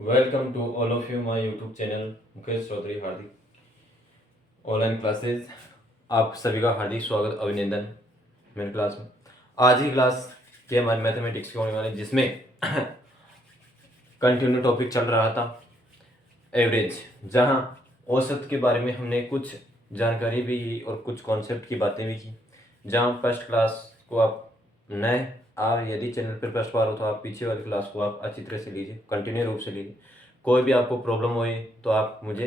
Welcome to all of you my YouTube channel Mukesh Chaudhary Hardik online classes. आप सभी का हार्दिक स्वागत अभिनंदन मेरी क्लास में। आज ही क्लास के हमारे मैथमेटिक्स के होने वाले जिसमें कंटिन्यू टॉपिक चल रहा था एवरेज, जहां औसत के बारे में हमने कुछ जानकारी भी की और कुछ कॉन्सेप्ट की बातें भी की। जहां फर्स्ट क्लास को आप नए यदि चैनल पर फर्स्ट बार हो तो आप पीछे वाली क्लास को आप अच्छी तरह से लीजिए, कंटिन्यू रूप से लीजिए। कोई भी आपको प्रॉब्लम हो तो आप मुझे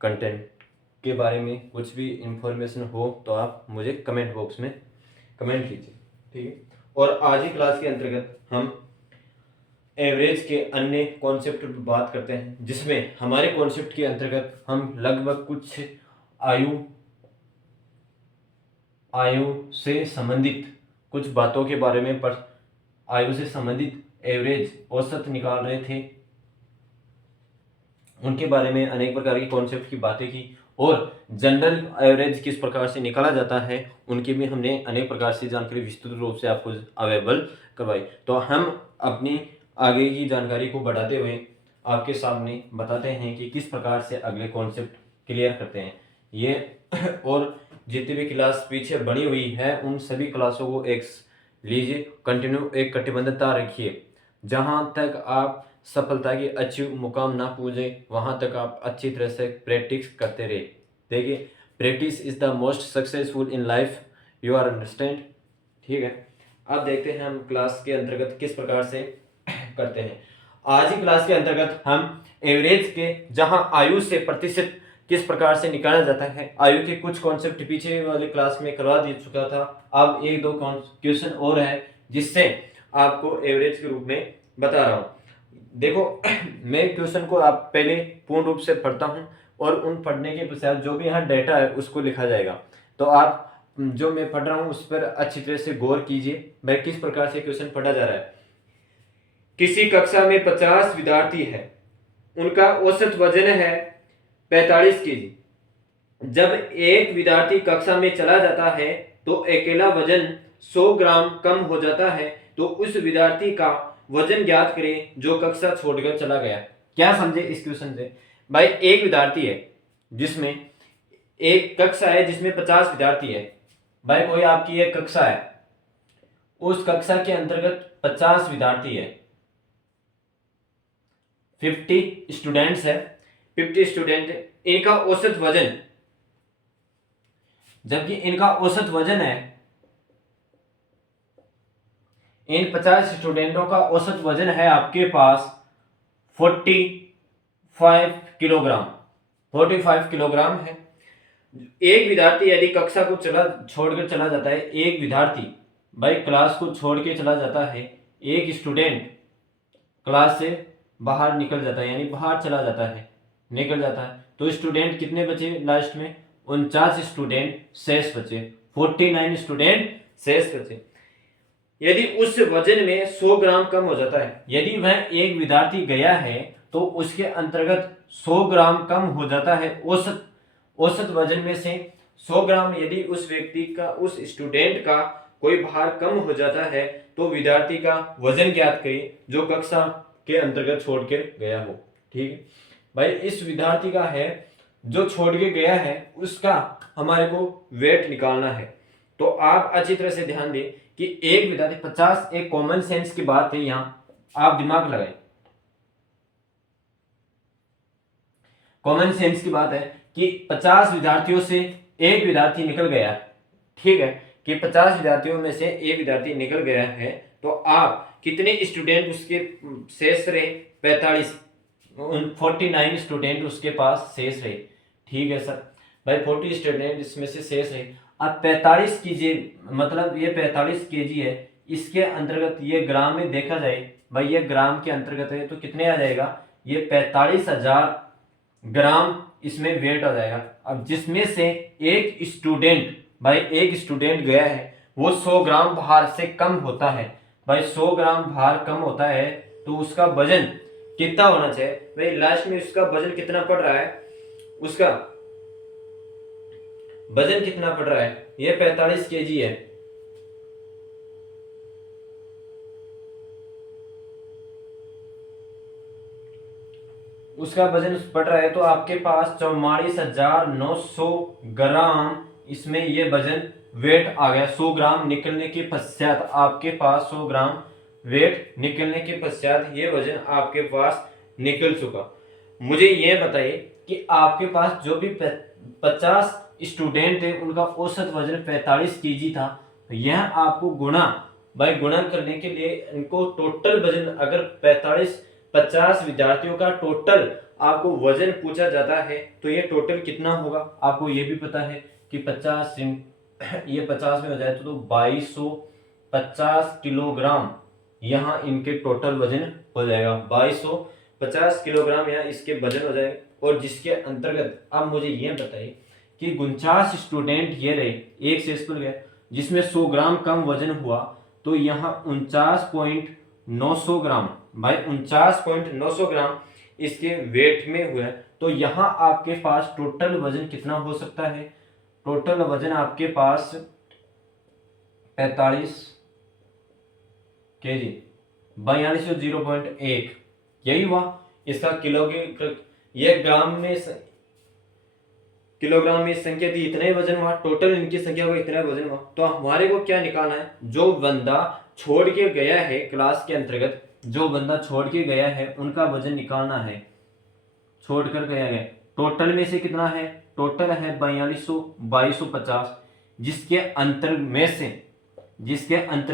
कंटेंट के बारे में कुछ भी इंफॉर्मेशन हो तो आप मुझे कमेंट बॉक्स में कमेंट कीजिए, ठीक है। और आज ही क्लास के अंतर्गत हम एवरेज के अन्य कॉन्सेप्ट पर बात करते हैं, जिसमें हमारे कॉन्सेप्ट के अंतर्गत हम लगभग कुछ आयु आयु से संबंधित कुछ बातों के बारे में आयु से संबंधित एवरेज औसत निकाल रहे थे। उनके बारे में अनेक प्रकार की कॉन्सेप्ट की बातें की और जनरल एवरेज किस प्रकार से निकाला जाता है उनकी भी हमने अनेक प्रकार से जानकारी विस्तृत रूप से आपको अवेलेबल करवाई। तो हम अपनी आगे की जानकारी को बढ़ाते हुए आपके सामने बताते हैं कि किस प्रकार से अगले कॉन्सेप्ट क्लियर करते हैं ये और जितनी भी क्लास पीछे बनी हुई है उन सभी क्लासों को एक लीजिए, कंटिन्यू एक कटिबद्धता रखिए। जहां तक आप सफलता की अच्छी मुकाम ना पूजे वहां तक आप अच्छी तरह से प्रैक्टिस करते रहे। देखिए, practice is the most successful in life, you are understand, ठीक है। अब देखते हैं हम क्लास के अंतर्गत किस प्रकार से करते हैं। आज ही क्लास के अंतर्गत हम एवरेज के जहां आयु से प्रतिशत किस प्रकार से निकाला जाता है, आयु के कुछ कॉन्सेप्ट पीछे वाले क्लास में करवा दे चुका था। अब एक दो क्वेश्चन और है जिससे आपको एवरेज के रूप में बता रहा हूं। देखो मैं क्वेश्चन को आप पहले पूर्ण रूप से पढ़ता हूं और उन पढ़ने के पश्चात जो भी यहाँ डेटा है उसको लिखा जाएगा। तो आप जो मैं पढ़ रहा हूं उस पर अच्छी तरह से गौर कीजिए भाई किस प्रकार से क्वेश्चन पढ़ा जा रहा है। किसी कक्षा में 50 विद्यार्थी है, उनका औसत वजन है 45 केजी। जब एक विद्यार्थी कक्षा में चला जाता है तो अकेला वजन 100 ग्राम कम हो जाता है, तो उस विद्यार्थी का वजन ज्ञात करें जो कक्षा छोड़कर चला गया। क्या समझे इस क्वेश्चन से? भाई एक विद्यार्थी है जिसमें एक कक्षा है जिसमें 50 विद्यार्थी है। भाई कोई आपकी एक कक्षा है, उस कक्षा के अंतर्गत 50 विद्यार्थी है, 50 स्टूडेंट्स है, 50 स्टूडेंट, इनका औसत वजन, जबकि इनका औसत वजन है, इन 50 स्टूडेंटों का औसत वजन है आपके पास 45 किलोग्राम, 45 किलोग्राम है। एक विद्यार्थी यदि कक्षा को छोड़कर चला जाता है, एक विद्यार्थी भाई क्लास को छोड़ के चला जाता है, एक स्टूडेंट क्लास से बाहर निकल जाता है, यानी बाहर चला जाता है, निकल जाता है, तो स्टूडेंट कितने बचे लास्ट में? 49 स्टूडेंट शेष बचे, 49 स्टूडेंट शेष बचे। यदि उस वजन में 100 ग्राम कम हो जाता है, यदि वह एक विद्यार्थी गया है तो उसके अंतर्गत 100 ग्राम कम हो जाता है औसत वजन में से 100 ग्राम यदि उस व्यक्ति का, उस स्टूडेंट का कोई भार कम हो जाता है तो विद्यार्थी का वजन ज्ञात करिए जो कक्षा के अंतर्गत छोड़कर गया हो, ठीक है। भाई इस विद्यार्थी का है जो छोड़ के गया है उसका हमारे को वेट निकालना है। तो आप अच्छी तरह से ध्यान दें कि एक विद्यार्थी 50, एक कॉमन सेंस की बात है, यहां आप दिमाग लगाएं, कॉमन सेंस की बात है कि 50 विद्यार्थियों से एक विद्यार्थी निकल गया, ठीक है, कि 50 विद्यार्थियों में से एक विद्यार्थी निकल गया है, तो आप कितने स्टूडेंट उसके शेष रहे? 45, 49 स्टूडेंट उसके पास शेष रहे, ठीक है सर। भाई 40 स्टूडेंट इसमें से शेष रहे। अब 45 कीजिए, मतलब ये 45 केजी है, इसके अंतर्गत ये ग्राम में देखा जाए, भाई ये ग्राम के अंतर्गत है तो कितने आ जाएगा? ये 45,000 ग्राम इसमें वेट आ जाएगा। अब जिसमें से एक स्टूडेंट, भाई एक स्टूडेंट गया है वो 100 ग्राम भार से कम होता है, भाई 100 ग्राम भार कम होता है तो उसका वजन कितना होना चाहिए? भाई लास्ट में उसका वजन कितना पड़ रहा है? उसका वजन कितना पड़ रहा है? ये 45 केजी है, उसका वजन बढ़ रहा है, तो आपके पास 44,900 ग्राम इसमें ये वजन वेट आ गया। 100 ग्राम निकलने के पश्चात आपके पास 100 ग्राम वेट निकलने के पश्चात ये वजन आपके पास निकल चुका। मुझे ये बताइए कि आपके पास जो भी 50 स्टूडेंट थे उनका औसत वजन 45 केजी था। तो यह आपको गुणा करने के लिए इनको टोटल वजन, अगर 50 विद्यार्थियों का टोटल आपको वजन पूछा जाता है तो ये टोटल कितना होगा आपको ये भी पता है कि 50 ये 50 में हो जाए तो 2250 किलोग्राम यहाँ इनके टोटल वजन हो जाएगा। 2250 किलोग्राम यहाँ इसके वजन हो जाएगा। और जिसके अंतर्गत अब मुझे ये बताइए कि 49 स्टूडेंट ये रहे, एक से स्कूल गया जिसमें 100 ग्राम कम वजन हुआ, तो यहाँ 49.900 ग्राम, भाई 49.900 ग्राम इसके वेट में हुआ। तो यहाँ आपके पास टोटल वजन कितना हो सकता है? टोटल वजन आपके पास 45 केजी, 42 0.1 यही हुआ इसका ये किलोग्राम में संख्या थी, इतना ही वजन हुआ, टोटल इनकी संख्या को इतना वजन हुआ। तो हमारे को क्या निकालना है? जो बंदा छोड़ के गया है क्लास के अंतर्गत, जो बंदा छोड़ के गया है उनका वजन निकालना है। छोड़ कर गया है, टोटल में से कितना है? टोटल है 2250, जिसके अंतर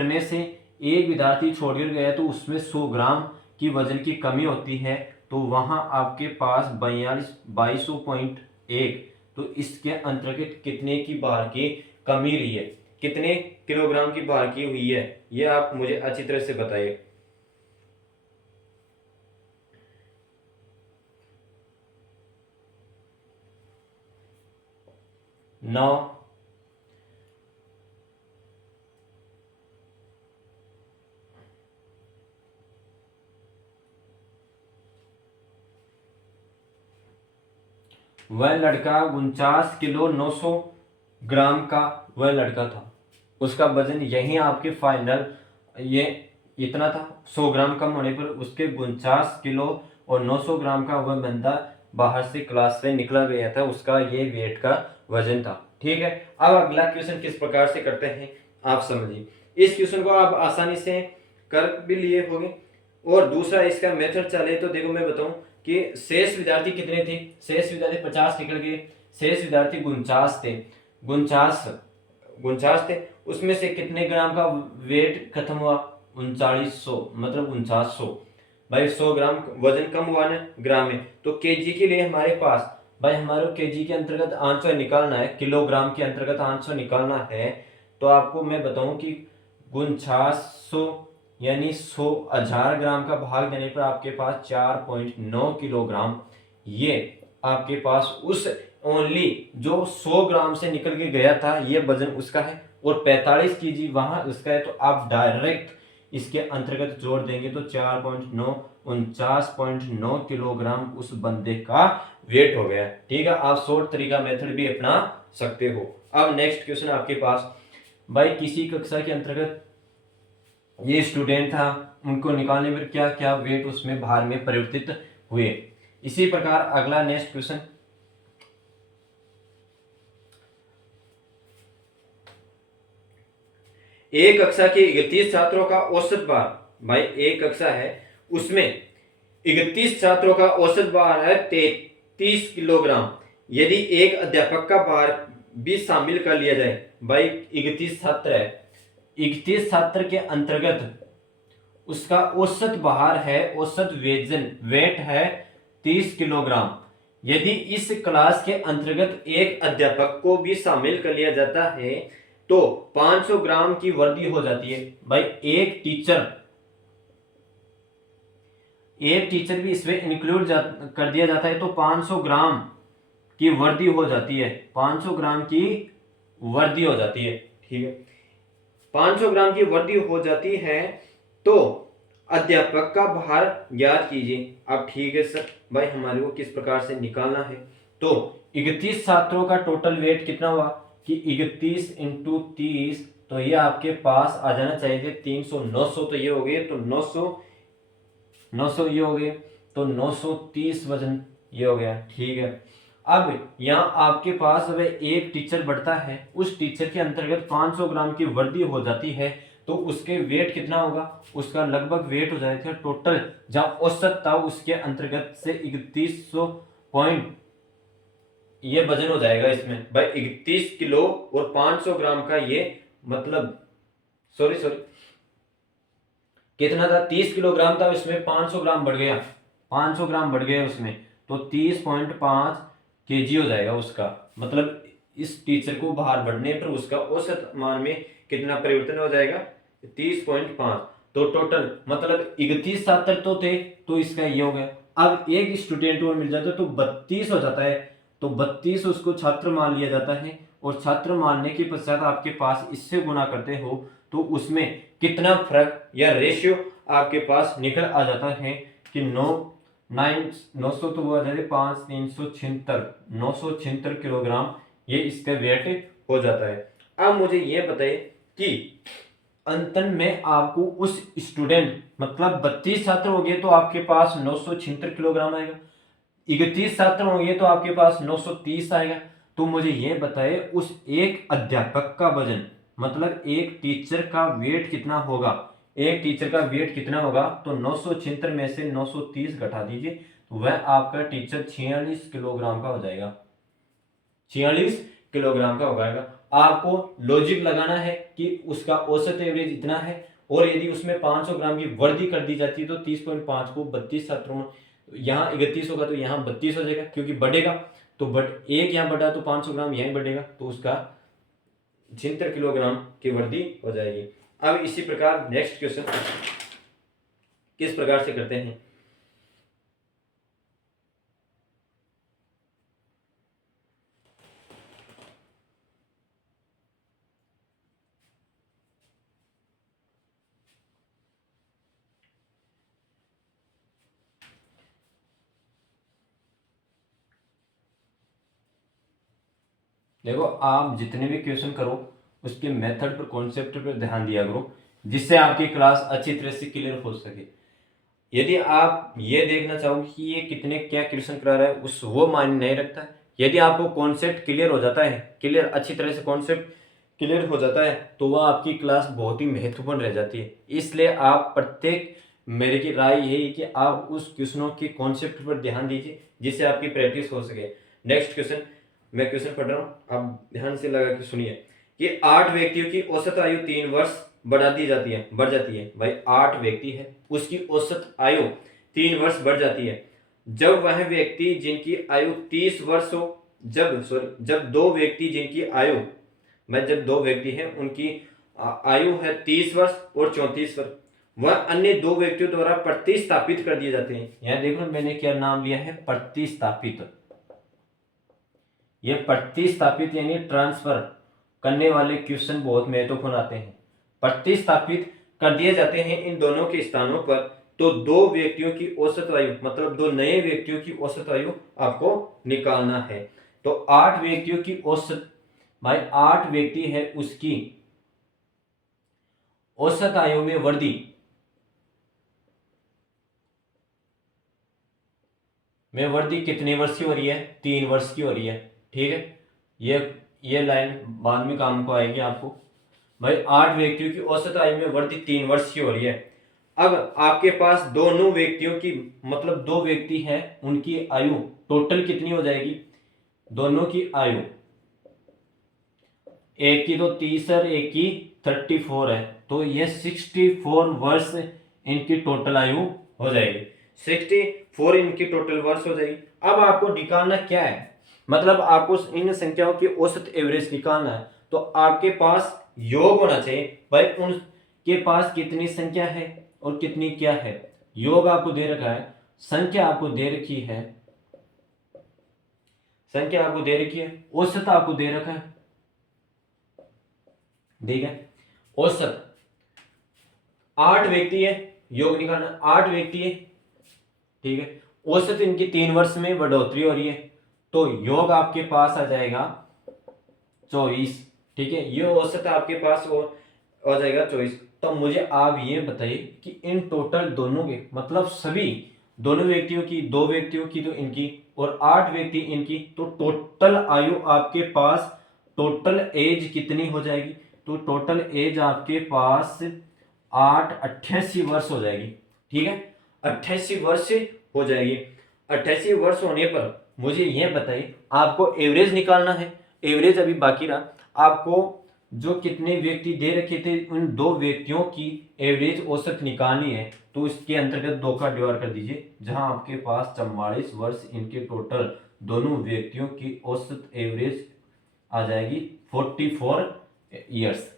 में से एक विद्यार्थी छोड़कर गया तो उसमें 100 ग्राम की वजन की कमी होती है, तो वहां आपके पास 2200.1, तो इसके अंतर्गत कितने की बार की कमी रही है, कितने किलोग्राम की बार की हुई है, ये आप मुझे अच्छी तरह से बताइए। 9, वह लड़का 49 किलो 900 ग्राम का वह लड़का था, उसका वजन यही आपके फाइनल ये इतना था। 100 ग्राम कम होने पर उसके 49 किलो और 900 ग्राम का वह बंदा बाहर से क्लास से निकला गया था, उसका ये वेट का वजन था। ठीक है, अब अगला क्वेश्चन किस प्रकार से करते हैं आप समझिए। इस क्वेश्चन को आप आसानी से कर भी लिए होंगे। और दूसरा इसका मेथड चले तो देखो मैं बताऊं कि शेष विद्यार्थी कितने थे? शेष विद्यार्थी 50 निकल गए, शेष विद्यार्थी 49 थे, 49 थे, उसमें से कितने ग्राम का वेट खत्म हुआ? 3900, मतलब 4900। भाई 100 ग्राम वजन कम हुआ ना ग्राम में, तो केजी के लिए हमारे पास, भाई हमारे केजी के अंतर्गत आंसर निकालना है, किलोग्राम के अंतर्गत आंसर निकालना है। तो आपको मैं बताऊं कि 4900 यानी 100,000 ग्राम का भाग देने पर आपके पास 4.9 किलोग्राम, ये आपके पास उस ओनली जो 100 ग्राम से निकल के गया था ये वजन उसका है, और 45 केजी वहां उसका है। तो आप डायरेक्ट इसके अंतर्गत जोड़ देंगे तो 4.9 49.9 किलोग्राम उस बंदे का वेट हो गया। ठीक है, आप शॉर्ट तरीका मेथड भी अपना सकते हो। अब नेक्स्ट क्वेश्चन आपके पास, भाई किसी कक्षा के अंतर्गत ये स्टूडेंट था, उनको निकालने पर क्या क्या वेट उसमें भार में परिवर्तित हुए। इसी प्रकार अगला नेक्स्ट क्वेश्चन, एक कक्षा के 31 छात्रों का औसत भार, भाई एक कक्षा है उसमें 31 छात्रों का औसत भार है 33 किलोग्राम। यदि एक अध्यापक का भार भी शामिल कर लिया जाए, भाई 31 छात्र है, 31 छात्र के अंतर्गत उसका औसत भार है, औसत वेट है 30 किलोग्राम। यदि इस क्लास के अंतर्गत एक अध्यापक को भी शामिल कर लिया जाता है तो 500 ग्राम की वृद्धि हो जाती है। भाई एक टीचर भी इसमें इंक्लूड कर दिया जाता है तो 500 ग्राम की वृद्धि हो जाती है, 500 ग्राम की वृद्धि हो जाती है। ठीक है, 500 ग्राम की वृद्धि हो जाती है तो अध्यापक का भार ज्ञात कीजिए। अब ठीक है सर, भाई हमारे को किस प्रकार से निकालना है? तो 31 छात्रों का टोटल वेट कितना हुआ कि 31 इंटू 30, तो ये आपके पास आ जाना चाहिए 300, 900 तो ये हो गए, तो 900 ये हो गए, तो 930 वजन ये हो गया, ठीक है। अब यहाँ आपके पास अब एक टीचर बढ़ता है, उस टीचर के अंतर्गत 500 ग्राम की वर्दी हो जाती है, तो उसके वेट कितना होगा, उसका लगभग वेट हो जाएगा टोटल, जहाँ औसत था उसके अंतर्गत से 3100 पॉइंट ये वजन हो जाएगा इसमें भाई 31 किलो और 500 ग्राम का ये मतलब सॉरी कितना था, 30 किलोग्राम था, इसमें 500 ग्राम बढ़ गया, 500 ग्राम बढ़ गया उसमें, तो 30.5 केजी हो जाएगा उसका, मतलब इस टीचर को बाहर बढ़ने पर उसका औसत मान में कितना परिवर्तन हो जाएगा, 30.5। तो टोटल मतलब 31 तो थे, तो इसका ये हो गया। अब एक स्टूडेंट और मिल जाता है तो 32 हो जाता है, तो 32 उसको छात्र मान लिया जाता है, और छात्र मानने के पश्चात आपके पास इससे गुना करते हो तो उसमें कितना फर्क या रेशियो आपके पास निकल आ जाता है कि 900 तो वो आ जाए 976 किलोग्राम ये इसका वेट हो जाता है। अब मुझे ये बताइए कि अंतन में आपको उस स्टूडेंट मतलब 32 छात्र हो गए तो आपके पास 976 किलोग्राम आएगा, 31 छात्र होंगे तो आपके पास 930 आएगा। तो मुझे ये बताए उस एक अध्यापक का वजन मतलब एक टीचर का वेट कितना होगा, एक टीचर का वेट कितना होगा, तो 976 में से 930 घटा दीजिए, तो वह आपका टीचर 46 किलोग्राम का हो जाएगा, 46 किलोग्राम का हो जाएगा। आपको लॉजिक लगाना है कि उसका औसत एवरेज इतना है, और यदि उसमें 500 ग्राम की वृद्धि कर दी जाती है तो 30.5 को 32 छात्रों में यहाँ 31 होगा तो यहाँ 32 हो जाएगा, क्योंकि बढ़ेगा तो एक यहाँ बढ़ा तो 500 ग्राम यहीं बढ़ेगा, तो उसका 76 किलोग्राम की वृद्धि हो जाएगी। अब इसी प्रकार नेक्स्ट क्वेश्चन किस प्रकार से करते हैं, देखो आप जितने भी क्वेश्चन करो उसके मेथड पर कॉन्सेप्ट पर ध्यान दिया करो, जिससे आपकी क्लास अच्छी तरह से क्लियर हो सके। यदि आप ये देखना चाहोगे कि ये कितने क्या क्वेश्चन करा रहा है उस वो मायने नहीं रखता है। यदि आपको कॉन्सेप्ट क्लियर हो जाता है, क्लियर अच्छी तरह से कॉन्सेप्ट क्लियर हो जाता है, तो वह आपकी क्लास बहुत ही महत्वपूर्ण रह जाती है। इसलिए आप प्रत्येक मेरे की राय यही है कि आप उस क्वेश्चनों के कॉन्सेप्ट पर ध्यान दीजिए, जिससे आपकी प्रैक्टिस हो सके। नेक्स्ट क्वेश्चन मैं क्वेश्चन पढ़ रहा हूँ, आप ध्यान से लगा के सुनिए कि 8 व्यक्तियों की औसत आयु 3 वर्ष बढ़ा दी जाती है, बढ़ जाती है। भाई 8 व्यक्ति है, उसकी औसत आयु 3 वर्ष बढ़ जाती है जब वह व्यक्ति जिनकी आयु 30 वर्ष हो, जब दो व्यक्ति जिनकी आयु जब दो व्यक्ति हैं उनकी आयु है 30 वर्ष और 34 वर्ष, वह अन्य दो व्यक्तियों द्वारा प्रतिस्थापित कर दिए जाते हैं। यहाँ देखो मैंने क्या नाम लिया है, प्रतिस्थापित। ये प्रतिस्थापित यानी ट्रांसफर करने वाले क्वेश्चन बहुत महत्वपूर्ण आते हैं। प्रतिस्थापित कर दिए जाते हैं इन दोनों के स्थानों पर, तो दो व्यक्तियों की औसत आयु मतलब दो नए व्यक्तियों की औसत आयु आपको निकालना है। तो 8 व्यक्तियों की औसत, भाई 8 व्यक्ति है उसकी औसत आयु में वृद्धि कितने वर्ष की हो रही है, 3 वर्ष की हो रही है, ठीक है। ये लाइन बाद में काम को आएगी आपको। भाई 8 व्यक्तियों की औसत आयु में वृद्धि 3 वर्ष की हो रही है। अब आपके पास दोनों व्यक्तियों की मतलब दो व्यक्ति हैं उनकी आयु टोटल कितनी हो जाएगी, दोनों की आयु, एक की तो 30 और एक की 34 है, तो ये 64 वर्ष इनकी टोटल आयु हो जाएगी, 64 इनकी टोटल वर्ष हो जाएगी। अब आपको निकालना क्या है, मतलब आपको इन संख्याओं की औसत एवरेज निकालना है, तो आपके पास योग होना चाहिए। भाई उनके पास कितनी संख्या है और कितनी क्या है, योग आपको दे रखा है, संख्या आपको दे रखी है, संख्या आपको दे रखी है, औसत आपको दे रखा है, ठीक है। औसत 8 व्यक्ति है, योग निकालना 8 व्यक्ति है, ठीक है। औसत इनकी 3 वर्ष में बढ़ोतरी हो रही है, तो योग आपके पास आ जाएगा 24, ठीक है। ये औसत आपके पास हो जाएगा 24। तो मुझे आप ये बताइए कि इन टोटल दोनों के मतलब सभी दोनों व्यक्तियों की, 2 व्यक्तियों की तो इनकी, और 8 व्यक्ति इनकी, तो टोटल आयु आपके पास, टोटल एज कितनी हो जाएगी? तो टोटल एज आपके पास 88 वर्ष हो जाएगी। ठीक है, 88 वर्ष हो जाएगी। 88 वर्ष होने पर मुझे यह बताइए, आपको एवरेज निकालना है। एवरेज अभी बाकी रहा, आपको जो कितने व्यक्ति दे रखे थे उन 2 व्यक्तियों की एवरेज औसत निकालनी है। तो इसके अंतर्गत 2 का डिवाइड कर दीजिए, जहां आपके पास 44 वर्ष इनके टोटल दोनों व्यक्तियों की औसत एवरेज आ जाएगी 44 ईयर्स।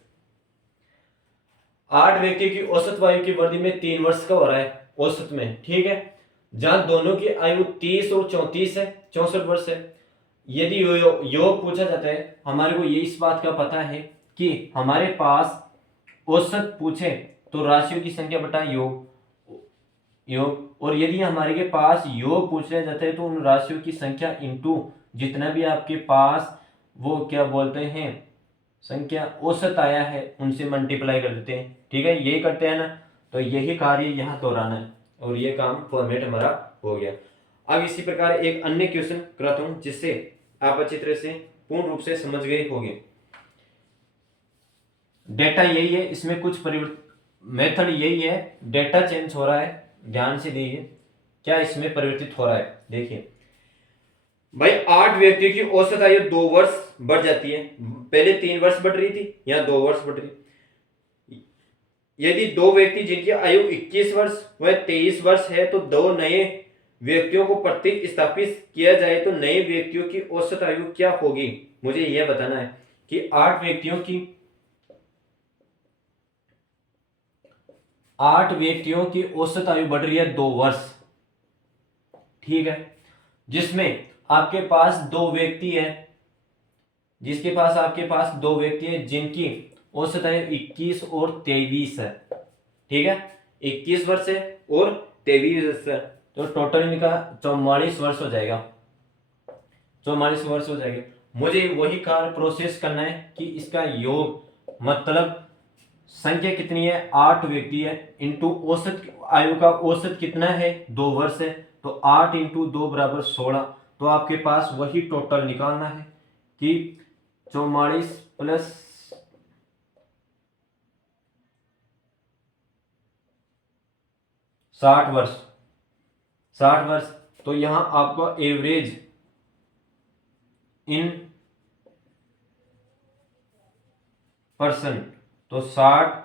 8 व्यक्ति की औसत आयु की वृद्धि में 3 वर्ष का हो रहा है औसत में। ठीक है, जहां दोनों की आयु 30 और 34 है, 64 वर्ष है। यदि योग पूछा जाता है, हमारे को ये इस बात का पता है कि हमारे पास औसत पूछे तो राशियों की संख्या बटा योग, और यदि हमारे के पास योग पूछा जाता है तो उन राशियों की संख्या इंटू जितना भी आपके पास वो क्या बोलते हैं संख्या औसत आया है उनसे मल्टीप्लाई कर देते हैं। ठीक है, यही करते हैं ना, तो यही कार्य यहाँ दोहराना है और ये काम फॉर्मेट हमारा हो गया। अब इसी प्रकार एक अन्य क्वेश्चन कराता हूं जिससे आप अच्छी तरह से पूर्ण रूप से समझ गए होंगे। डेटा यही है, इसमें कुछ मेथड यही है, डेटा चेंज हो रहा है, ध्यान से देखिए क्या इसमें परिवर्तित हो रहा है। देखिए भाई, 8 व्यक्तियों की औसत आयु 2 वर्ष बढ़ जाती है। पहले 3 वर्ष बढ़ रही थी, यहाँ 2 वर्ष बढ़ रही। यदि 2 व्यक्ति जिनकी आयु 21 वर्ष व 23 वर्ष है तो 2 नए व्यक्तियों को प्रतिस्थापित किया जाए तो नए व्यक्तियों की औसत आयु क्या होगी? मुझे यह बताना है कि 8 व्यक्तियों की औसत आयु बढ़ रही है 2 वर्ष। ठीक है, जिसमें आपके पास 2 व्यक्ति है, जिसके पास आपके पास 2 व्यक्ति है जिनकी औसत आयु 21 और 23 है। ठीक है, 21 वर्ष है और 23 वर्ष है, तो टोटल इनका 44 वर्ष हो जाएगा। 44 वर्ष हो जाएगा। मुझे वही कार्य प्रोसेस करना है कि इसका योग मतलब संख्या कितनी है, 8 व्यक्ति है, इंटू औसत आयु का औसत कितना है, 2 वर्ष है, तो 8 इंटू 2 बराबर 16। तो आपके पास वही टोटल निकालना है कि 44 प्लस 60 वर्ष, 60 वर्ष, तो यहां आपको एवरेज इन पर्सन, तो 60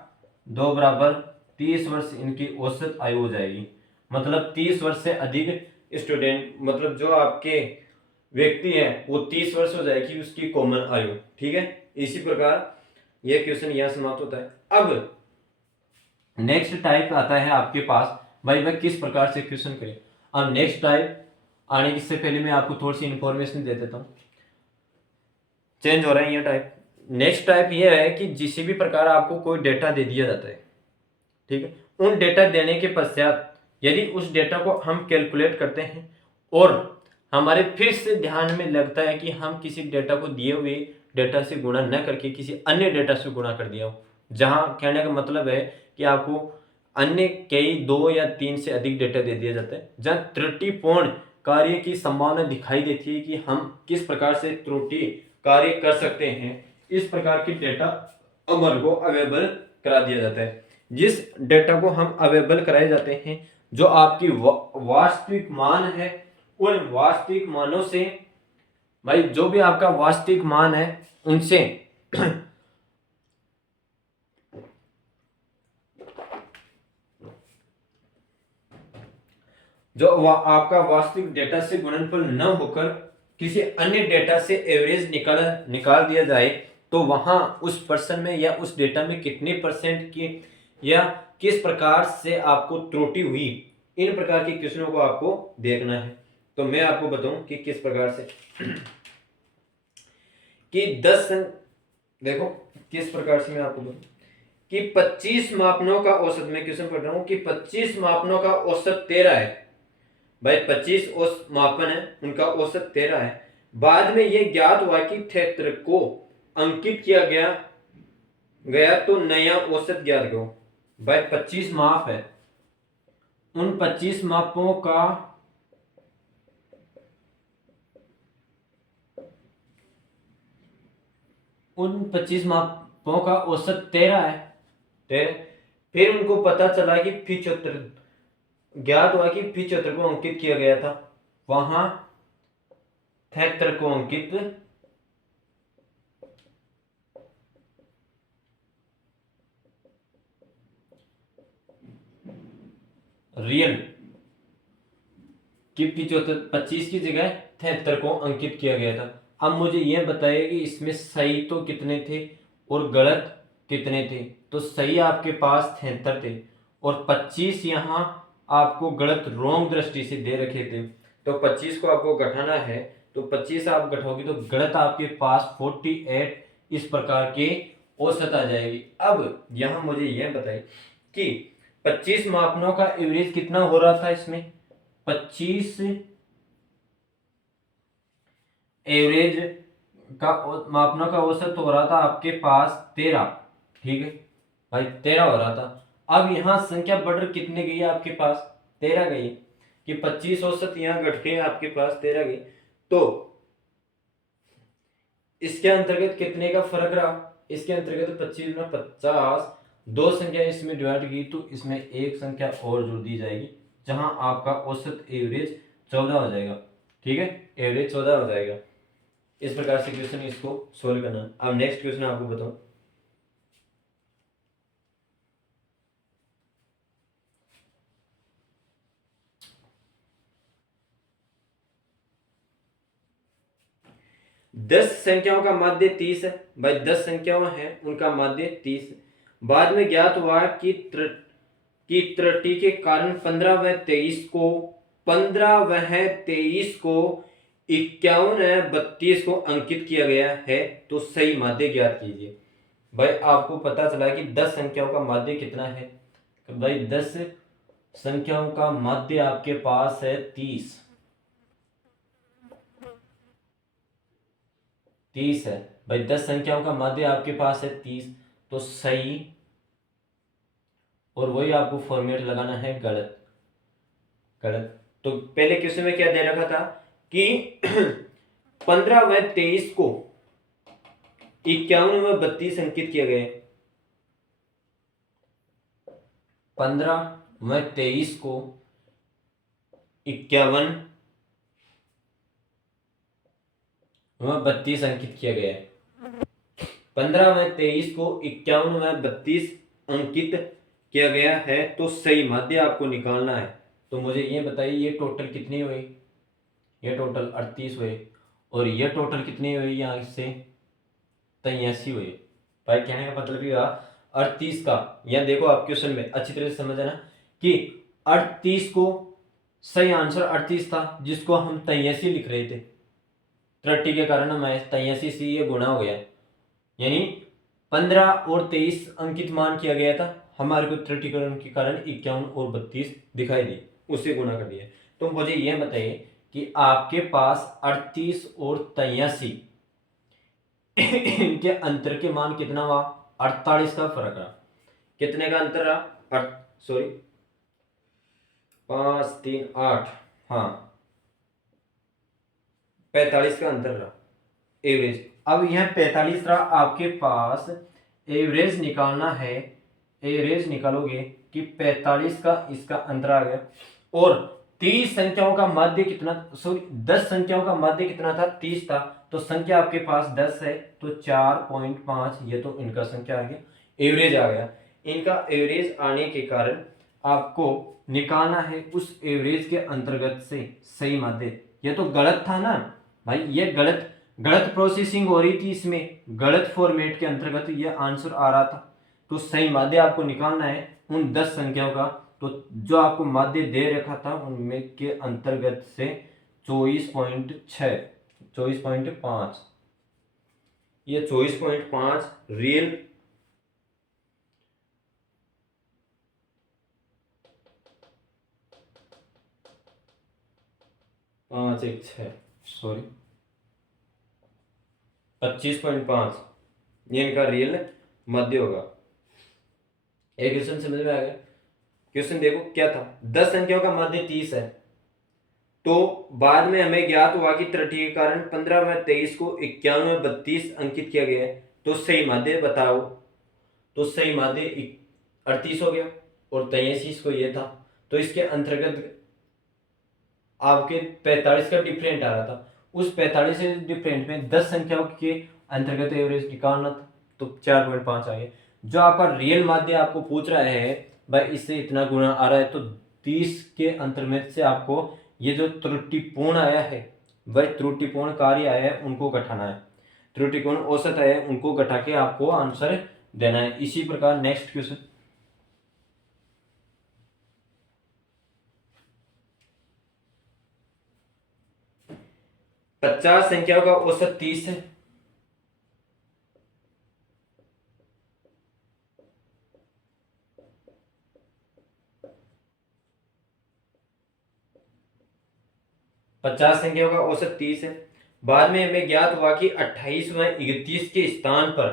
2 बराबर 30 वर्ष इनकी औसत आयु हो जाएगी। मतलब 30 वर्ष से अधिक स्टूडेंट, मतलब जो आपके व्यक्ति है वो 30 वर्ष हो जाएगी उसकी कॉमन आयु। ठीक है, इसी प्रकार यह क्वेश्चन यहां समाप्त होता है। अब नेक्स्ट टाइप आता है आपके पास, भाई वह किस प्रकार से क्वेश्चन करें। अब नेक्स्ट टाइप आने इससे पहले मैं आपको थोड़ी सी इंफॉर्मेशन दे देता हूं, चेंज हो रहा है ये टाइप। नेक्स्ट टाइप ये है कि किसी भी प्रकार आपको कोई डेटा दे दिया जाता है। ठीक है, उन डेटा देने के पश्चात यदि उस डेटा को हम कैलकुलेट करते हैं और हमारे फिर से ध्यान में लगता है कि हम किसी डेटा को दिए हुए डेटा से गुणा न करके किसी अन्य डेटा से गुणा कर दिया हो, जहां कहने का मतलब है कि आपको अन्य कई 2 या 3 से अधिक डेटा दे दिया जाता है, जहां त्रुटिपूर्ण कार्य की संभावना दिखाई देती है कि हम किस प्रकार से त्रुटि कार्य कर सकते हैं। इस प्रकार की डेटा हमारे को अवेलेबल करा दिया जाता है। जिस डेटा को हम अवेलेबल कराए जाते हैं, जो आपकी वास्तविक मान है, उन वास्तविक मानों से, भाई जो भी आपका वास्तविक मान है उनसे जो आपका वास्तविक डेटा से गुणनफल न होकर किसी अन्य डेटा से एवरेज निकाल दिया जाए, तो वहां उस पर्सन में या उस डेटा में कितने परसेंट की या किस प्रकार से आपको त्रुटि हुई, इन प्रकार के क्वेश्चनों को आपको देखना है। तो मैं आपको बताऊं कि किस प्रकार से कि 10 देखो किस प्रकार से मैं आपको बताऊं कि 25 मापनों का औसत, मैं क्वेश्चन पढ़ रहा हूं कि 25 मापनों का औसत 13 है। भाई 25 मापन है, उनका औसत 13 है। बाद में यह ज्ञात हुआ कि क्षेत्र को अंकित किया गया तो नया औसत ज्ञात करो। भाई 25 माप है, उन 25 मापों का औसत 13 है। 13। फिर उनको पता चला कि 75 ज्ञात हुआ कि 75 को अंकित किया गया था, वहां 73 को अंकित रियल कि 25 की जगह 73 को अंकित किया गया था। अब मुझे यह बताइए कि इसमें सही तो कितने थे और गलत कितने थे। तो सही आपके पास 73 थे और 25 यहाँ आपको गलत रोंग दृष्टि से दे रखे थे। तो 25 को आपको घटाना है, तो 25 आप घटाओगे तो गलत आपके पास 48 इस प्रकार के औसत आ जाएगी। अब यहाँ मुझे यह बताइए कि 25 मापनों का एवरेज कितना हो रहा था इसमें। 25 एवरेज का मापनों का औसत हो रहा था आपके पास 13। ठीक है भाई, 13 हो रहा था। अब यहां संख्या बढ़कर कितने गई है आपके पास, 13 गई कि 25 औसत यहां घट के आपके पास 13 गई। तो इसके अंतर्गत कितने का फर्क रहा, इसके अंतर्गत 25 में 50, दो संख्या इसमें डिवाइड की तो इसमें एक संख्या और जोड़ दी जाएगी, जहां आपका औसत एवरेज 14 हो जाएगा। ठीक है, एवरेज 14 हो जाएगा। इस प्रकार से क्वेश्चन इसको सोल्व करना है। अब नेक्स्ट क्वेश्चन आपको बताओ। दस संख्याओं का माध्य 30 है भाई, 10 संख्याओं हैं उनका माध्य 30। बाद में ज्ञात हुआ कि त्रुटि के कारण 15 व 23 को 51 32 को अंकित किया गया है। तो सही माध्य ज्ञात कीजिए। भाई आपको पता चला कि 10 संख्याओं का माध्य कितना है। तो भाई 10 संख्याओं का माध्य आपके पास है 30। 30 है भाई, 10 संख्याओं का माध्य आपके पास है 30। तो सही, और वही आपको फॉर्मेट लगाना है गलत। गलत। तो पहले क्वेश्चन में क्या दे रखा था कि 15 व 23 को 51 व 32 अंकित किया गया। 15 व 23 को 51 व 32 अंकित किया गया है। 15 व 23 को 51 व 32 अंकित किया गया है। तो सही माध्य आपको निकालना है। तो मुझे ये बताइए, ये टोटल कितनी हुई, ये टोटल 38 हुए, और ये टोटल कितनी हुई, यहाँ से 83 हुए। भाई कहने का मतलब ये 38 का, यहाँ देखो आप क्वेश्चन में अच्छी तरह से समझना कि 38 को सही आंसर 38 था, जिसको हम 83 लिख रहे थे। त्रुटि के कारण हमें 83 से ये गुणा हो गया, यानी 15 और 23 अंकित मान किया गया था, हमारे को त्रुटिकरण के कारण 51 और 32 दिखाई दी, उससे गुणा कर दिया। तो मुझे यह बताइए कि आपके पास 38 और 83 इनके अंतर के मान कितना हुआ, 48 का फर्क रहा। कितने का अंतर रहा, सॉरी 5 3 8, हाँ 45 का अंतर रहा एवरेज। अब यह 45 रहा आपके पास, एवरेज निकालना है। एवरेज निकालोगे कि 45 का इसका अंतर आ गया, और 30 संख्याओं का माध्य कितना, सॉरी 10 संख्याओं का माध्य कितना था, 30 था। तो संख्या आपके पास 10 है, तो 4.5 ये तो इनका संख्या आ गया, एवरेज आ गया। इनका एवरेज आने के कारण आपको निकालना है उस एवरेज के अंतर्गत से सही माध्य। ये तो गलत था ना भाई, ये गलत गलत प्रोसेसिंग हो रही थी, इसमें गलत फॉर्मेट के अंतर्गत ये आंसर आ रहा था। तो सही माध्य आपको निकालना है उन 10 संख्याओं का। तो जो आपको माध्य दे रखा था उनमें के अंतर्गत से 24.6, 24.5, ये 24.5 रियल 516, सॉरी 25.5 ये इनका रियल मध्य होगा। एक क्वेश्चन समझ में आ गया। क्वेश्चन देखो क्या था, 10 संख्याओं का मध्य 30 है, तो बाद में हमें ज्ञात हुआ कि त्रुटि के कारण 15 में 23 को 51 में 32 अंकित किया गया है, तो सही माध्य बताओ। तो सही माध्य 38 हो गया और 83 को ये था, तो इसके अंतर्गत आपके 45 का डिफरेंट आ रहा था, उस 45 से डिफरेंट में 10 संख्याओं के अंतर्गत एवरेज निकालना था, तो 4.5 आ गया। जो आपका रियल माध्य आपको पूछ रहा है भाई इससे इतना गुना आ रहा है, तो 30 के अंतर्गत से आपको ये जो त्रुटिपूर्ण आया है, वह त्रुटिपूर्ण कार्य आया है उनको घटाना है, त्रुटिपूर्ण औसत आया है उनको घटा के आपको आंसर देना है। इसी प्रकार नेक्स्ट क्वेश्चन, 50 संख्याओं का औसत 30 है, 50 संख्याओं का औसत 30 है, बाद में हमें ज्ञात हुआ कि 28 व 31 के स्थान पर,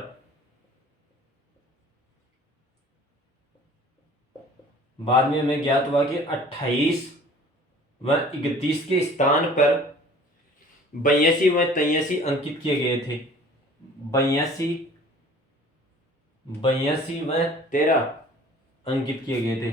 बाद में हमें ज्ञात हुआ कि 28 व 31 के स्थान पर 82 व 83 अंकित किए गए थे, 82 82 व 13 अंकित किए गए थे।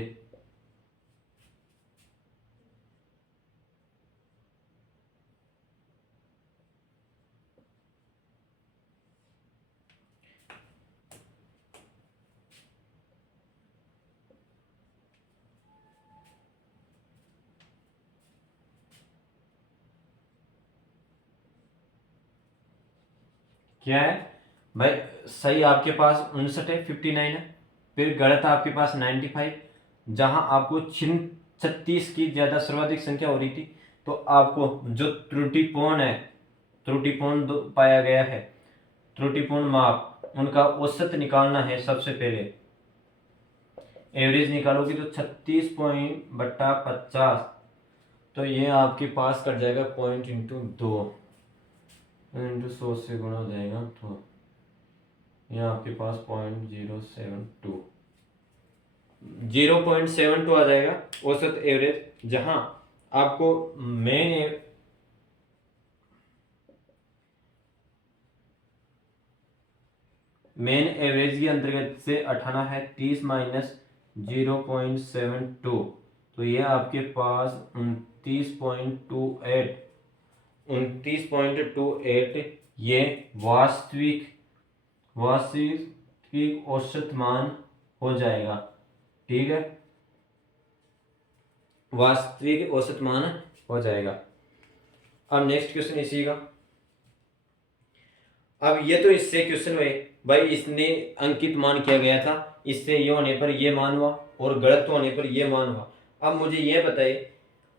क्या है भाई, सही आपके पास 59 है, 59 है, फिर गलत आपके पास 95, जहां आपको 36 की ज्यादा सर्वाधिक संख्या हो रही थी, तो आपको जो त्रुटिपूर्ण है, त्रुटिपूर्ण पाया गया है, त्रुटिपूर्ण माप उनका औसत निकालना है। सबसे पहले एवरेज निकालोगे तो 36 बटा 50, तो ये आपके पास कट जाएगा पॉइंट इंटू 2 इंटू 100 से गुणा हो जाएगा, तो ये आपके पास 0.072, 0.72 आ जाएगा औसत एवरेज। जहां आपको मेन एवरेज के अंतर्गत से हटाना है 30 माइनस 0.72, तो ये आपके पास 29.28, 29.28 ये वास्तविक वास्तविक औसत मान हो जाएगा। ठीक है, वास्तविक औसत मान हो जाएगा। अब नेक्स्ट क्वेश्चन इसी का, अब ये तो इससे क्वेश्चन हुए भाई इसने अंकित मान किया गया था, इससे ये होने पर ये मान हुआ और गलत होने पर ये मान हुआ। अब मुझे ये बताइए,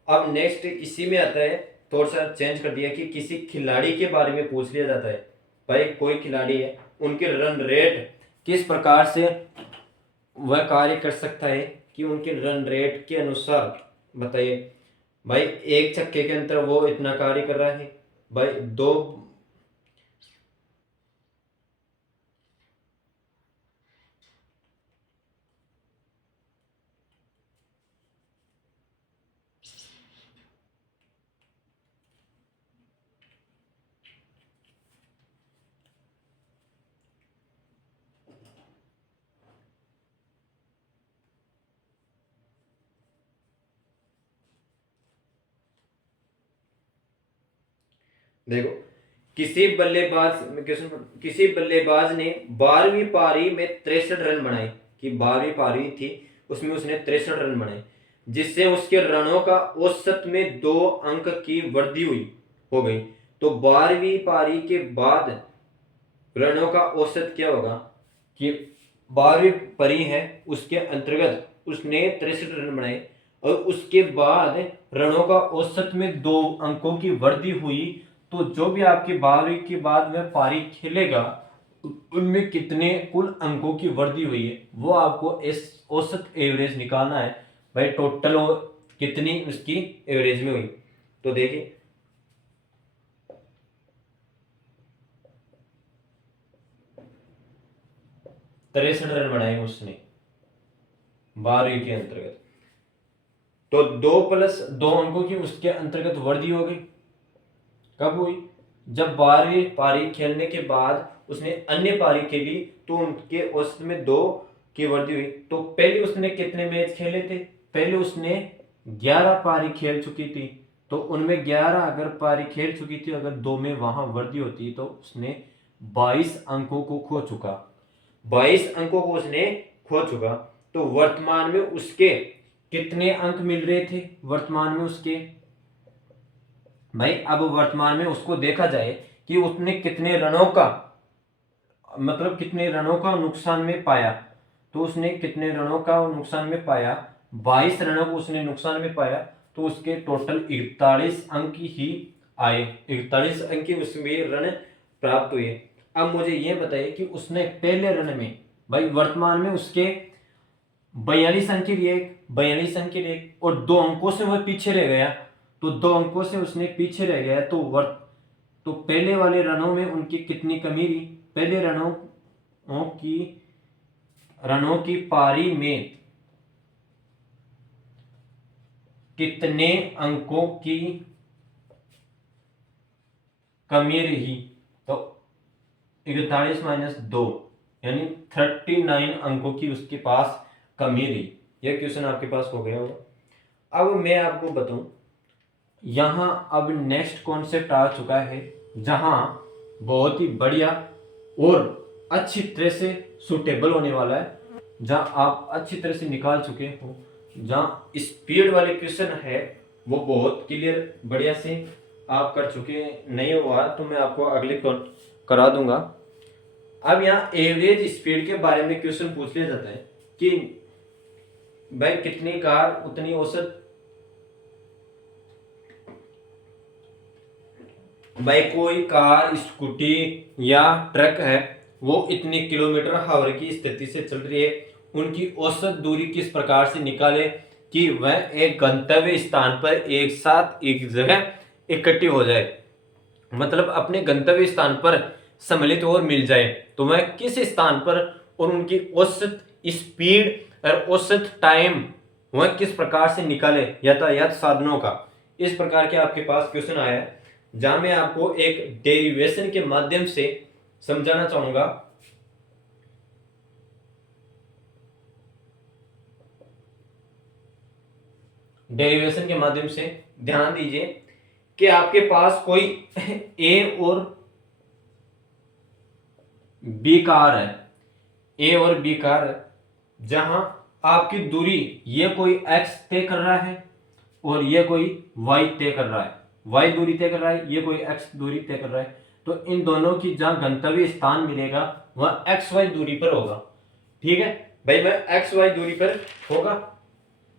अब नेक्स्ट इसी में आता है, थोड़ा सा चेंज कर दिया कि किसी खिलाड़ी के बारे में पूछ लिया जाता है। भाई कोई खिलाड़ी है, उनके रन रेट किस प्रकार से वह कार्य कर सकता है कि उनके रन रेट के अनुसार बताइए। भाई एक छक्के के अंदर वो इतना कार्य कर रहा है, भाई दो, देखो किसी बल्लेबाज ने 12वीं पारी में 63 रन बनाए, कि 12वीं पारी थी उसमें उसने 63 रन बनाए, जिससे उसके रनों का औसत में 2 अंक की वृद्धि हुई हो गई। तो 12वीं पारी के बाद रनों का औसत क्या होगा कि 12वीं पारी है उसके अंतर्गत उसने 63 रन बनाए और उसके बाद रनों का औसत में 2 अंकों की वृद्धि हुई, तो जो भी आपके 12वीं के बाद में पारी खेलेगा उनमें कितने कुल अंकों की वृद्धि हुई है वो आपको इस औसत एवरेज निकालना है। भाई टोटल कितनी उसकी एवरेज में हुई, तो देखिए 63 रन बनाए उसने 12वीं के अंतर्गत, तो 2 प्लस 2 अंकों की उसके अंतर्गत वृद्धि हो गई। कब हुई? जब 12वीं पारी खेलने के बाद उसने अन्य पारी खेली तो उनके औसत में 2 की वृद्धि हुई। तो पहले उसने कितने मैच खेले थे? पहले उसने 11 पारी खेल चुकी थी, तो उनमें 11 अगर पारी खेल चुकी थी, अगर 2 में वहां वृद्धि होती तो उसने 22 अंकों को खो चुका। 22 अंकों को उसने खो चुका। तो वर्तमान में उसके कितने अंक मिल रहे थे? वर्तमान में उसके, भाई अब वर्तमान में उसको देखा जाए कि उसने कितने रनों का, मतलब कितने रनों का नुकसान में पाया। तो उसने कितने रनों का नुकसान में पाया? 22 रनों को उसने नुकसान में पाया। तो उसके टोटल 41 अंक ही आए, 41 अंक के उसमें रन प्राप्त हुए। अब मुझे यह बताइए कि उसने पहले रन में, भाई वर्तमान में उसके 42 अंक के लिए, 42 अंक के लिए, और 2 अंकों से वह पीछे रह गया। तो 2 अंकों से उसने पीछे रह गया तो पहले वाले रनों में उनकी कितनी कमी रही? पहले रनों की पारी में कितने अंकों की कमी रही? तो 41 माइनस 2 यानी 39 अंकों की उसके पास कमी रही। यह क्वेश्चन आपके पास हो गया होगा। अब मैं आपको बताऊं, यहां अब नेक्स्ट कॉन्सेप्ट आ चुका है जहां बहुत ही बढ़िया और अच्छी तरह से सुटेबल होने वाला है, जहां आप अच्छी तरह से निकाल चुके हो, जहां स्पीड वाले क्वेश्चन है वो बहुत क्लियर बढ़िया से आप कर चुके। नहीं हुआ तो मैं आपको अगले करा दूंगा। अब यहाँ एवरेज स्पीड के बारे में क्वेश्चन पूछ लिया जाता है कि भाई कितनी कार उतनी औसत, भाई कोई कार, स्कूटी या ट्रक है, वो इतने किलोमीटर हावर की स्थिति से चल रही है, उनकी औसत दूरी किस प्रकार से निकाले कि वह एक गंतव्य स्थान पर एक साथ एक जगह इकट्ठी हो जाए, मतलब अपने गंतव्य स्थान पर सम्मिलित और मिल जाए। तो वह किस स्थान पर और उनकी औसत स्पीड और औसत टाइम वह किस प्रकार से निकाले यातायात साधनों का। इस प्रकार के आपके पास क्वेश्चन आया है, जहां मैं आपको एक डेरिवेशन के माध्यम से समझाना चाहूंगा। डेरिवेशन के माध्यम से ध्यान दीजिए कि आपके पास कोई ए और बी कार है, ए और बी कार है, जहां आपकी दूरी ये कोई एक्स तय कर रहा है और ये कोई वाई तय कर रहा है, वाई दूरी तय कर रहा है, ये कोई एक्स दूरी तय कर रहा है। तो इन दोनों की जहां गंतव्य स्थान मिलेगा वह एक्स वाई दूरी पर होगा। ठीक है भाई, वह एक्स वाई दूरी पर होगा।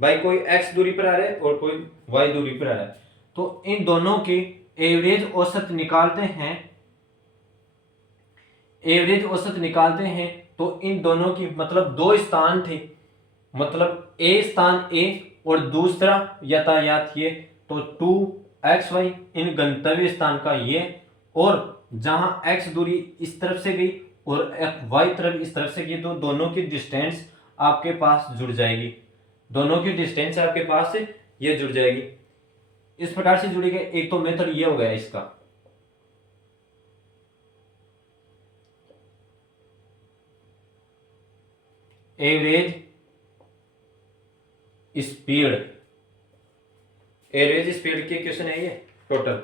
भाई कोई एक्स दूरी पर आ रहा है और कोई वाई दूरी पर आ रहा है, तो इन दोनों की एवरेज औसत निकालते हैं। एवरेज औसत निकालते हैं तो इन दोनों की, मतलब 2 स्थान थे, मतलब ए स्थान ए और दूसरा यातायात ये, तो 2xy इन गंतव्य स्थान का ये, और जहां x दूरी इस तरफ से गई और y तरफ इस तरफ से गई, तो दोनों की डिस्टेंस आपके पास जुड़ जाएगी, दोनों की डिस्टेंस आपके पास से ये जुड़ जाएगी। इस प्रकार से जुड़ेगी। एक तो मेथड ये हो गया इसका। एवरेज स्पीड, एवरेज स्पीड के क्वेश्चन है ये टोटल।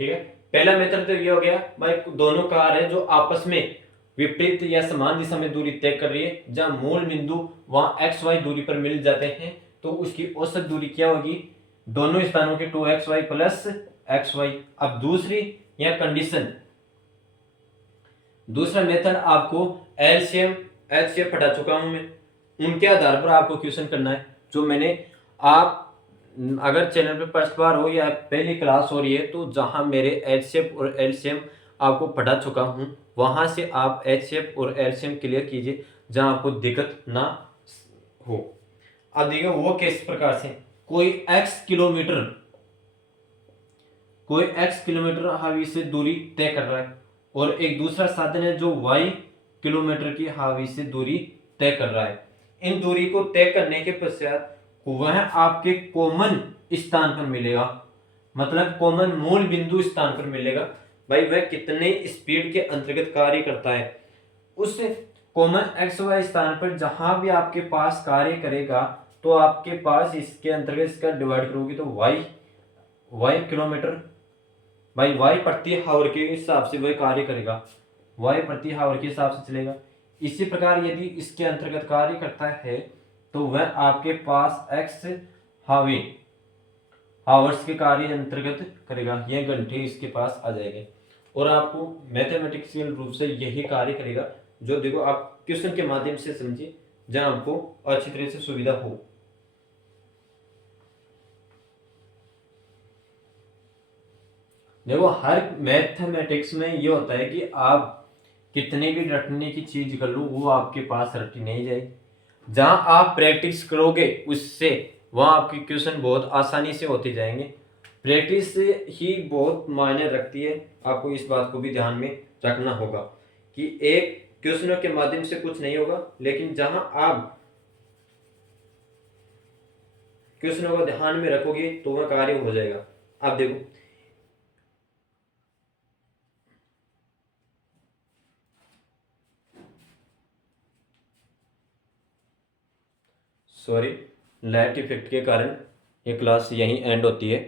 ठीक है, पहला मेथड तो ये हो गया भाई, दोनों कार है जो आपस में विपरीत या समान दिशा में दूरी तय कर रही है, जहां मूल बिंदु वहां एक्स वाई दूरी पर मिल जाते हैं, तो उसकी औसत दूरी क्या होगी? दोनों स्थानों की 2xy प्लस xy। अब दूसरी या कंडीशन, दूसरा मेथड आपको एलसीएम एचसीएफ पढ़ा चुका हूं मैं, उनके आधार पर आपको क्वेश्चन करना है। जो मैंने, आप अगर चैनल पे फर्स्ट बार हो या पहली क्लास हो रही है, तो जहां मेरे एचसीएफ और एलसीएम आपको पढ़ा चुका हूं, वहां से आप एचसीएफ और एलसीएम क्लियर कीजिए, जहां आपको दिक्कत ना हो। अब देखिए वो किस प्रकार से, कोई एक्स किलोमीटर हावी से दूरी तय कर रहा है, और एक दूसरा साधन है जो वाई किलोमीटर की हावी से दूरी तय कर रहा है। इन दूरी को तय करने के पश्चात वह आपके कॉमन स्थान पर मिलेगा, मतलब कॉमन मूल बिंदु स्थान पर मिलेगा। भाई वह कितने स्पीड के अंतर्गत कार्य करता है, उस कॉमन एक्स वाई स्थान पर जहां भी आपके पास कार्य करेगा, तो आपके पास इसके अंतर्गत इसका डिवाइड करोगे तो वाई वाई किलोमीटर, भाई वाई प्रति हावर के हिसाब से वह कार्य करेगा, वाई प्रति हावर के हिसाब से चलेगा। इसी प्रकार यदि इसके अंतर्गत कार्य करता है तो वह आपके पास एक्स हावी हावर्स के कार्य अंतर्गत करेगा, यह घंटे इसके पास आ जाएंगे। और आपको मैथमेटिकल रूप से यही कार्य करेगा, जो देखो आप क्वेश्चन के माध्यम से समझिए जहां आपको अच्छी तरह से सुविधा हो। देखो हर मैथमेटिक्स में ये होता है कि आप कितने भी रटने की चीज कर लो वो आपके पास रटी नहीं जाएगी। जहां आप प्रैक्टिस करोगे उससे वहां आपके क्वेश्चन बहुत आसानी से होते जाएंगे। प्रैक्टिस ही बहुत मायने रखती है, आपको इस बात को भी ध्यान में रखना होगा कि एक क्वेश्चनों के माध्यम से कुछ नहीं होगा, लेकिन जहां आप क्वेश्चनों को ध्यान में रखोगे तो वह कार्य हो जाएगा। आप देखो सॉरी, लाइट इफेक्ट के कारण ये क्लास यहीं एंड होती है।